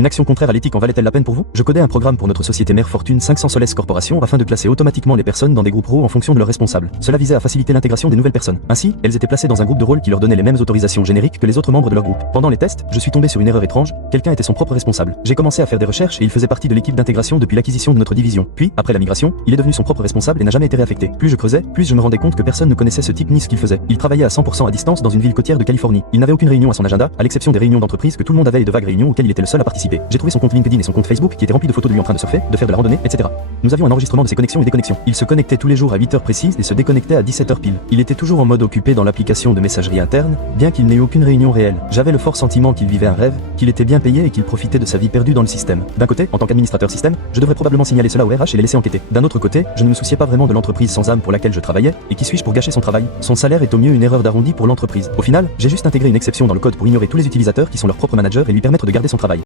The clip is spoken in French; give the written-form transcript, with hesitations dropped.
Une action contraire à l'éthique en valait-elle la peine pour vous? Je codais un programme pour notre société mère Fortune 500 Soles Corporation afin de classer automatiquement les personnes dans des groupes RAW en fonction de leurs responsables. Cela visait à faciliter l'intégration des nouvelles personnes. Ainsi, elles étaient placées dans un groupe de rôle qui leur donnait les mêmes autorisations génériques que les autres membres de leur groupe. Pendant les tests, je suis tombé sur une erreur étrange, quelqu'un était son propre responsable. J'ai commencé à faire des recherches et il faisait partie de l'équipe d'intégration depuis l'acquisition de notre division. Puis, après la migration, il est devenu son propre responsable et n'a jamais été réaffecté. Plus je creusais, plus je me rendais compte que personne ne connaissait ce type ni ce qu'il faisait. Il travaillait à 100% à distance dans une ville côtière de Californie. Il n'avait aucune réunion à son agenda, à l'exception des réunions d'entreprise que tout le monde avait et de vagues réunions auxquelles il était le seul à participer. J'ai trouvé son compte LinkedIn et son compte Facebook qui étaient remplis de photos de lui en train de surfer, de faire de la randonnée, etc. Nous avions un enregistrement de ses connexions et déconnexions. Il se connectait tous les jours à 8 heures précises et se déconnectait à 17 heures pile. Il était toujours en mode occupé dans l'application de messagerie interne, bien qu'il n'ait eu aucune réunion réelle. J'avais le fort sentiment qu'il vivait un rêve, qu'il était bien payé et qu'il profitait de sa vie perdue dans le système. D'un côté, en tant qu'administrateur système, je devrais probablement signaler cela au RH et les laisser enquêter. D'un autre côté, je ne me souciais pas vraiment de l'entreprise sans âme pour laquelle je travaillais, et qui suis-je pour gâcher son travail? Son salaire est au mieux une erreur d'arrondi pour l'entreprise. Au final, j'ai juste intégré une exception dans le code pour ignorer tous les utilisateurs qui sont leurs propres managers et lui permettre de garder son travail.